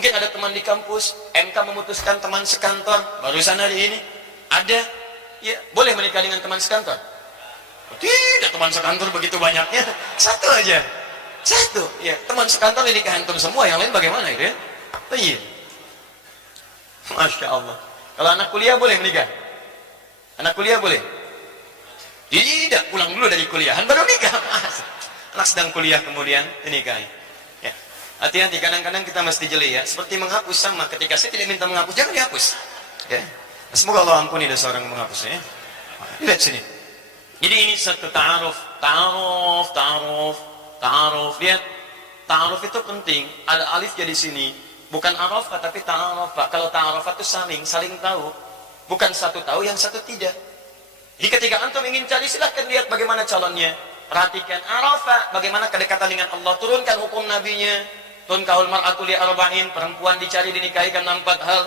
Mungkin ada teman di kampus, MK memutuskan teman sekantor, barusan hari ini ada, ya boleh menikah dengan teman sekantor? Tidak, teman sekantor begitu banyaknya, satu aja, satu, ya teman sekantor menikah antum semua, yang lain bagaimana itu ya? Iya, Masya Allah. Kalau anak kuliah boleh menikah? Anak kuliah boleh? Tidak, pulang dulu dari kuliahan baru nikah. Anak sedang kuliah kemudian dinikahi. Ya. Hati-hati, kadang-kadang kita mesti jeli ya. Seperti menghapus sama, ketika saya tidak minta menghapus, jangan dihapus. Ya. Semoga Allah ampuni dosa orang menghapusnya. Ya. Lihat sini. Jadi ini satu ta'aruf. Ta'aruf. Lihat, ta'aruf itu penting. Ada alif jadi sini. Bukan arafah tapi ta'arafah. Kalau ta'arafah itu saling tahu. Bukan satu tahu, yang satu tidak. Jadi ketika antum ingin cari, silahkan lihat bagaimana calonnya. Perhatikan arafah, bagaimana kedekatan dengan Allah. Turunkan hukum nabinya. Tunkahul mar'atu li arba'in, perempuan dicari dinikahi karena 4 hal.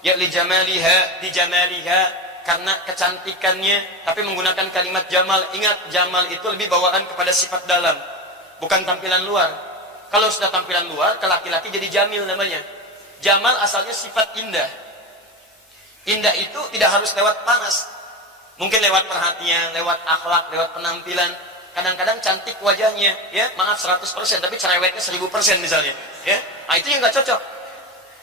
Ya li jamaliha, karena kecantikannya, tapi menggunakan kalimat jamal. Ingat, jamal itu lebih bawaan kepada sifat dalam, bukan tampilan luar. Kalau sudah tampilan luar, ke laki-laki jadi jamil namanya. Jamal asalnya sifat indah. Indah itu tidak harus lewat paras. Mungkin lewat perhatian, lewat akhlak, lewat penampilan. Kadang-kadang cantik wajahnya, ya, maaf 100%, tapi cerewetnya 1000% misalnya, ya. Nah, itu yang nggak cocok.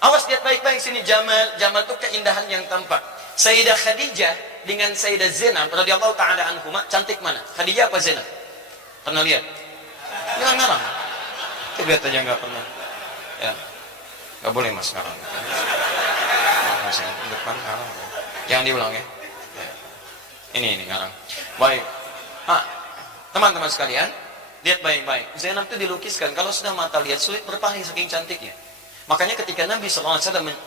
Awas, lihat baik-baik sini, jamal itu keindahan yang tampak. Sayyidah Khadijah dengan Sayyidah Zainab radhiyallahu taala anhuma, cantik mana? Khadijah apa Zainab? Pernah lihat? Jangan ngarang. Itu lihat aja nggak pernah. Ya, nggak boleh mas ngarang. Mas depan ngarang. Jangan diulang ya. Ini ngarang. Baik. Teman-teman sekalian, lihat baik-baik. Zainab itu dilukiskan. Kalau sudah mata lihat, sulit berpaling saking cantiknya. Makanya ketika Nabi SAW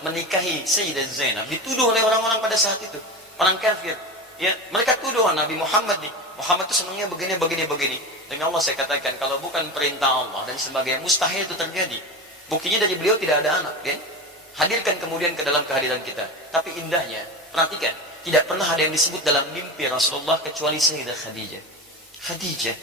menikahi Sayyidah Zainab, dituduh oleh orang-orang pada saat itu, orang kafir. Ya, mereka tuduh Nabi Muhammad nih. Muhammad itu senangnya begini. Demi Allah saya katakan, kalau bukan perintah Allah dan sebagainya, mustahil itu terjadi. Buktinya dari beliau tidak ada anak, ya. Hadirkan kemudian ke dalam kehadiran kita. Tapi indahnya, perhatikan, tidak pernah ada yang disebut dalam mimpi Rasulullah kecuali Sayyidah Khadijah.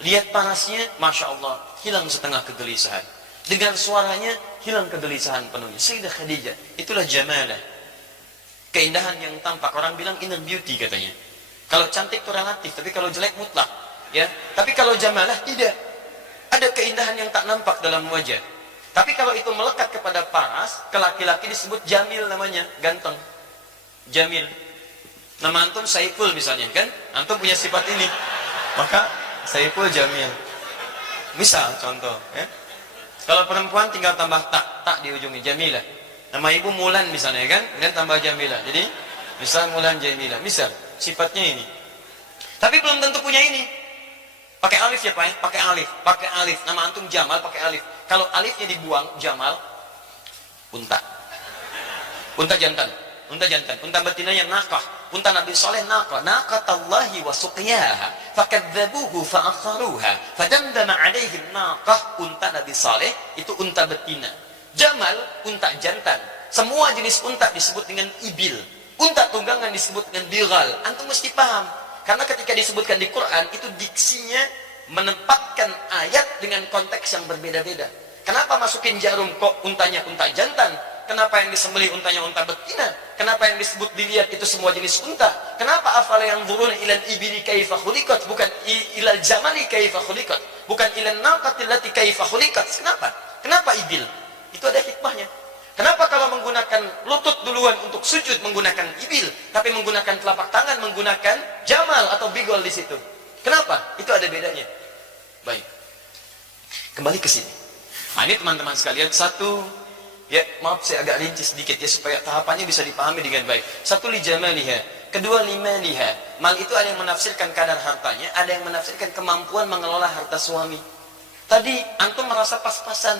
Lihat panasnya, Masya Allah, hilang setengah kegelisahan. Dengar suaranya, hilang kegelisahan penuhnya. Sayyidah Khadijah, itulah jamalah. Keindahan yang tampak. Orang bilang inner beauty katanya. Kalau cantik itu relatif, tapi kalau jelek mutlak. Ya. Tapi kalau jamalah tidak. Ada keindahan yang tak nampak dalam wajah. Tapi kalau itu melekat kepada paras, ke laki-laki disebut jamil namanya, ganteng. Jamil. Nama antum Saiful misalnya, kan? Antum punya sifat ini. Maka Saiful Jamil. Misal contoh, ya. Kalau perempuan tinggal tambah tak di ujungnya, Jamilah. Nama ibu Mulan misalnya, kan? Kemudian tambah Jamilah. Jadi misal Mulan Jamilah. Misal sifatnya ini. Tapi belum tentu punya ini. Pakai alif ya, Pak ya? Pakai alif. Nama antum Jamal pakai alif. Kalau alifnya dibuang, Jamal, unta. Unta jantan. Unta betinanya naqah. Unta Nabi Saleh naqatallahi wa suqiyaha fakadzabuhu fa'akharuha fadamdama alaihim naqah. Unta Nabi Saleh itu unta betina. Jamal unta jantan. Semua jenis unta disebut dengan ibil. Unta tunggangan disebut dengan bighal. Antum mesti paham. Karena ketika disebutkan di Quran itu diksinya menempatkan ayat dengan konteks yang berbeda-beda. Kenapa masukin jarum kok untanya unta jantan? Kenapa yang disembelih untanya unta betina? Kenapa yang disebut dilihat itu semua jenis unta? Kenapa afala yang dzuruna ilal ibili kaifa khuliqat, bukan ilal jamali kaifa khuliqat, bukan ilal naqati allati kaifa khuliqat? Kenapa ibil? Itu ada hikmahnya. Kenapa kalau menggunakan lutut duluan untuk sujud menggunakan ibil, tapi menggunakan telapak tangan menggunakan jamal atau bigol di situ? Kenapa? Itu ada bedanya. Baik. Kembali ke sini. Nah, ini teman-teman sekalian, satu, ya maaf saya agak rinci sedikit ya supaya tahapannya bisa dipahami dengan baik. Satu, li jamaliha. Kedua, limaliha. Mal itu ada yang menafsirkan kadar hartanya, ada yang menafsirkan kemampuan mengelola harta suami. Tadi antum merasa pas-pasan.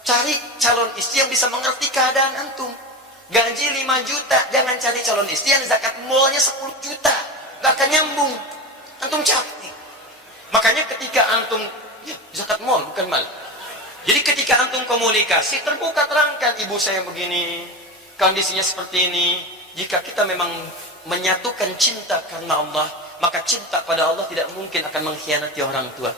Cari calon istri yang bisa mengerti keadaan antum. Gaji 5 juta, jangan cari calon istri yang zakat mulnya 10 juta. Gak akan nyambung. Antum capek. Makanya ketika antum, ya zakat mall bukan mal. Jadi ketika antum komunikasi, terbuka terangkan, ibu saya begini, kondisinya seperti ini. Jika kita memang menyatukan cinta karena Allah, maka cinta pada Allah tidak mungkin akan mengkhianati orang tua.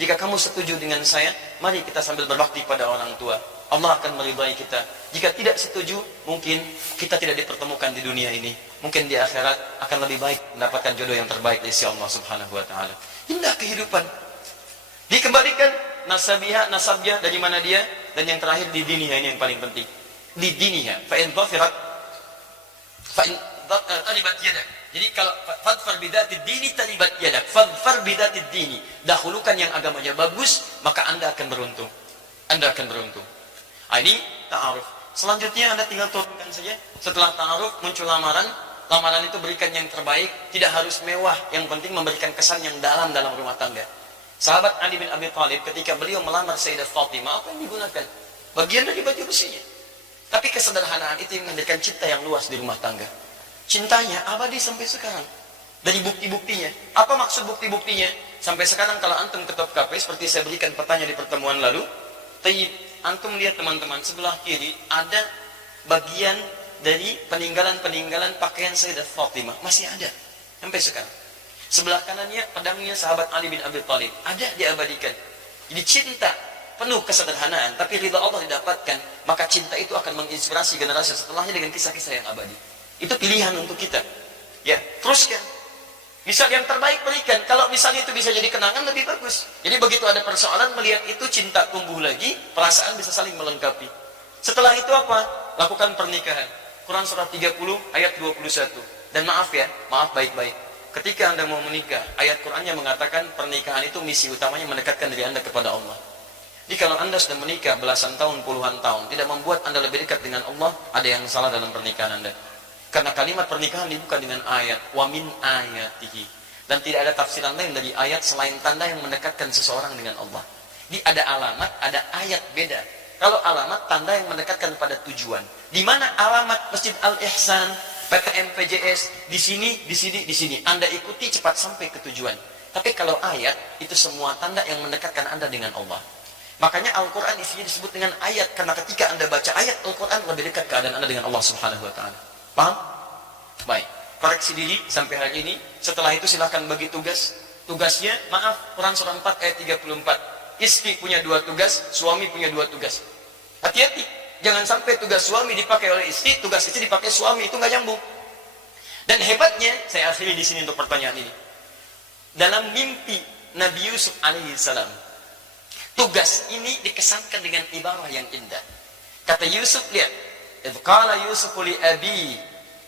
Jika kamu setuju dengan saya, mari kita sambil berbakti pada orang tua. Allah akan meridai kita. Jika tidak setuju, mungkin kita tidak dipertemukan di dunia ini. Mungkin di akhirat akan lebih baik mendapatkan jodoh yang terbaik dari Allah Subhanahu wa taala. Indah kehidupan. Dikembalikan nasabnya dari mana dia, dan yang terakhir di diniha, ini yang paling penting. Di diniha, fa in dhafirat fa in talibat yadak. Jadi kalau fadfar bidatid dini talibat yadak. Fadfar bidatid dini. Dahulukan yang agamanya bagus, maka Anda akan beruntung. Anda akan beruntung. Ini ta'aruf. Selanjutnya Anda tinggal turunkan saja. Setelah ta'aruf muncul lamaran. Lamaran itu berikan yang terbaik, tidak harus mewah, yang penting memberikan kesan yang dalam rumah tangga. Sahabat Ali bin Abi Thalib ketika beliau melamar Sayyidah Fatimah, apa yang digunakan? Bagian dari baju besinya. Tapi kesederhanaan itu yang menghadirkan cinta yang luas di rumah tangga. Cintanya abadi sampai sekarang. Dari bukti-buktinya. Apa maksud bukti-buktinya? Sampai sekarang kalau antum ke top cafe, seperti saya berikan petanya di pertemuan lalu, antum lihat teman-teman, sebelah kiri ada bagian dari peninggalan-peninggalan pakaian Sayyidah Fatimah. Masih ada sampai sekarang. Sebelah kanannya pedangnya sahabat Ali bin Abi Thalib. Ada diabadikan. Jadi cinta penuh kesederhanaan, tapi ridha Allah didapatkan, maka cinta itu akan menginspirasi generasi setelahnya dengan kisah-kisah yang abadi. Itu pilihan untuk kita. Ya, teruskan. Misal yang terbaik berikan. Kalau misalnya itu bisa jadi kenangan, lebih bagus. Jadi begitu ada persoalan, melihat itu cinta tumbuh lagi, perasaan bisa saling melengkapi. Setelah itu apa? Lakukan pernikahan. Quran surah 30 ayat 21. Dan maaf ya, maaf baik-baik. Ketika Anda mau menikah, ayat Qurannya mengatakan pernikahan itu misi utamanya mendekatkan diri Anda kepada Allah. Jadi kalau Anda sudah menikah belasan tahun, puluhan tahun, tidak membuat Anda lebih dekat dengan Allah, ada yang salah dalam pernikahan Anda. Karena kalimat pernikahan dibuka dengan ayat wa min ayatihi, dan tidak ada tafsiran lain dari ayat selain tanda yang mendekatkan seseorang dengan Allah. Jadi ada alamat, ada ayat beda. Kalau alamat tanda yang mendekatkan pada tujuan. Di mana alamat Masjid Al-Ihsan, PTM PJS, di sini, di sini, di sini. Anda ikuti cepat sampai ke tujuan. Tapi kalau ayat itu semua tanda yang mendekatkan Anda dengan Allah. Makanya Al-Quran isinya disebut dengan ayat, karena ketika Anda baca ayat Al-Quran lebih dekat keadaan Anda dengan Allah Subhanahu wa taala. Paham? Baik, koreksi diri sampai hari ini. Setelah itu silahkan bagi tugas. Tugasnya, maaf, Quran surah 4 ayat 34. Istri punya 2 tugas, suami punya 2 tugas. Hati-hati, jangan sampai tugas suami dipakai oleh istri, tugas istri dipakai suami, itu nggak nyambung. Dan hebatnya, saya akhiri di sini untuk pertanyaan ini. Dalam mimpi Nabi Yusuf alaihissalam, tugas ini dikesankan dengan ibarah yang indah. Kata Yusuf, lihat, idh qala Yusuf li abi,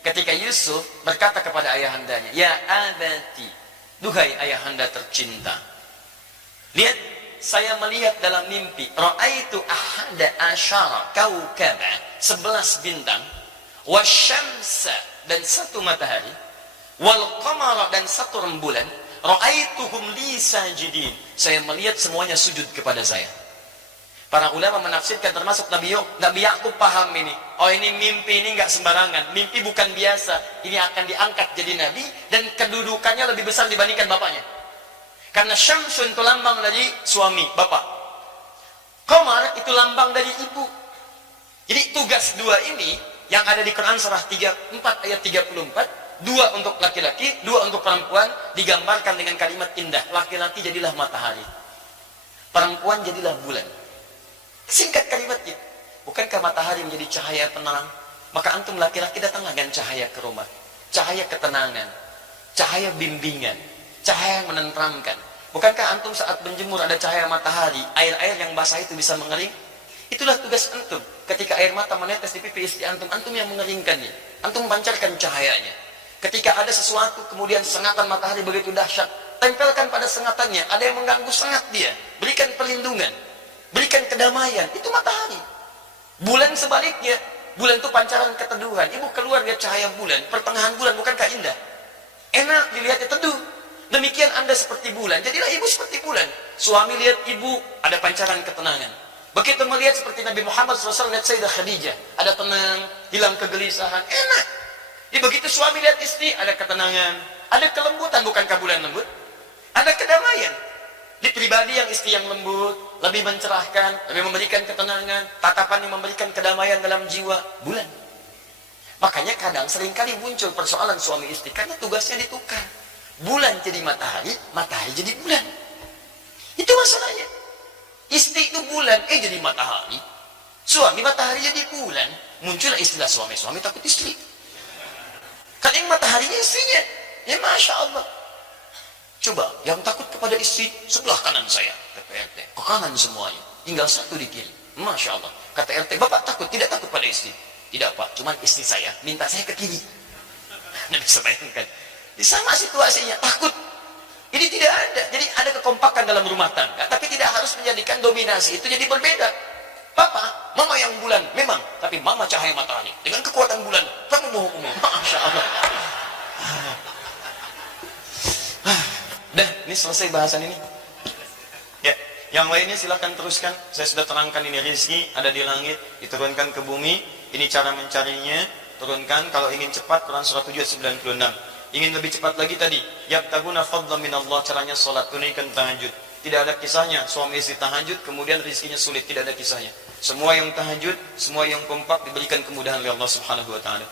ketika Yusuf berkata kepada ayahandanya, ya abati, duhai ayahanda tercinta, lihat, saya melihat dalam mimpi, ra'aitu ahada asyara kaukaba, 11 bintang, wasyamsa, dan 1 matahari, wal qamara, dan 1 rembulan, ra'aituhum li sajidin, saya melihat semuanya sujud kepada saya. Para ulama menafsirkan, termasuk Nabi Yakub paham ini. Oh, ini mimpi, ini nggak sembarangan. Mimpi bukan biasa. Ini akan diangkat jadi nabi dan kedudukannya lebih besar dibandingkan bapaknya. Karena Syamsun itu lambang dari suami, bapak. Qamar itu lambang dari ibu. Jadi tugas 2 ini yang ada di Quran surah 4 ayat 34, 2 untuk laki-laki, 2 untuk perempuan, digambarkan dengan kalimat indah. Laki-laki jadilah matahari, perempuan jadilah bulan. Singkat kalimatnya. Bukankah matahari menjadi cahaya penerang? Maka antum laki-laki datanglah dengan cahaya ke rumah. Cahaya ketenangan, cahaya bimbingan, cahaya yang menenteramkan. Bukankah antum saat menjemur ada cahaya matahari, air-air yang basah itu bisa mengering? Itulah tugas antum. Ketika air mata menetes di pipi istri antum, antum yang mengeringkannya. Antum pancarkan cahayanya. Ketika ada sesuatu, kemudian sengatan matahari begitu dahsyat, tempelkan pada sengatannya. Ada yang mengganggu sengat dia, berikan perlindungan, berikan kedamaian. Itu matahari. Bulan sebaliknya, bulan itu pancaran keteduhan. Ibu keluar lihat cahaya bulan, pertengahan bulan, bukankah indah? Enak dilihatnya, teduh. Demikian Anda seperti bulan, jadilah ibu seperti bulan. Suami lihat ibu, ada pancaran ketenangan. Begitu melihat seperti Nabi Muhammad SAW lihat Sayyidah Khadijah, ada tenang, hilang kegelisahan, enak. Jadi begitu suami lihat istri, ada ketenangan, ada kelembutan. Bukankah bulan lembut? Ada kedamaian. Di pribadi yang istri yang lembut, lebih mencerahkan, lebih memberikan ketenangan, tatapan yang memberikan kedamaian dalam jiwa, bulan. Makanya kadang seringkali muncul persoalan suami istri karena tugasnya ditukar. Bulan jadi matahari, matahari jadi bulan. Itu masalahnya. Istri itu bulan, jadi matahari. Suami matahari jadi bulan. Muncullah istilah suami takut istri. Kan yang mataharinya istrinya. Ya Masya Allah. Coba, yang takut kepada istri, sebelah kanan saya. Kata RT, ke kanan semuanya. Tinggal satu di kiri. Masya Allah. Kata RT, Bapak takut, tidak takut pada istri? Tidak Pak, cuman istri saya minta saya ke kiri. Anda bisa bayangkan. Sama situasinya, takut. Ini tidak ada. Jadi ada kekompakan dalam rumah tangga. Tapi tidak harus menjadikan dominasi. Itu jadi berbeda. Papa, mama yang bulan. Memang. Tapi mama cahaya matahari. Dengan kekuatan bulan. Kamu bohong. Masya Allah. Dah, ini selesai bahasan ini. Ya, yang lainnya silakan teruskan. Saya sudah terangkan ini rezeki ada di langit, diturunkan ke bumi. Ini cara mencarinya. Turunkan kalau ingin cepat Quran surah 7 ayat 96. Ingin lebih cepat lagi tadi, yabtaguna fadlan minallah, caranya salat, tunaikan tahajud. Tidak ada kisahnya suami istri tahajud kemudian rezekinya sulit, tidak ada kisahnya. Semua yang tahajud, semua yang kompak diberikan kemudahan oleh Allah Subhanahu wa taala.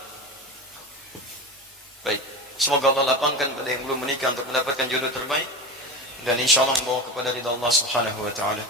Baik. Semoga Allah lapangkan pada yang belum menikah untuk mendapatkan jodoh terbaik dan insyaallah membawa kepada ridha Allah Subhanahu wa taala.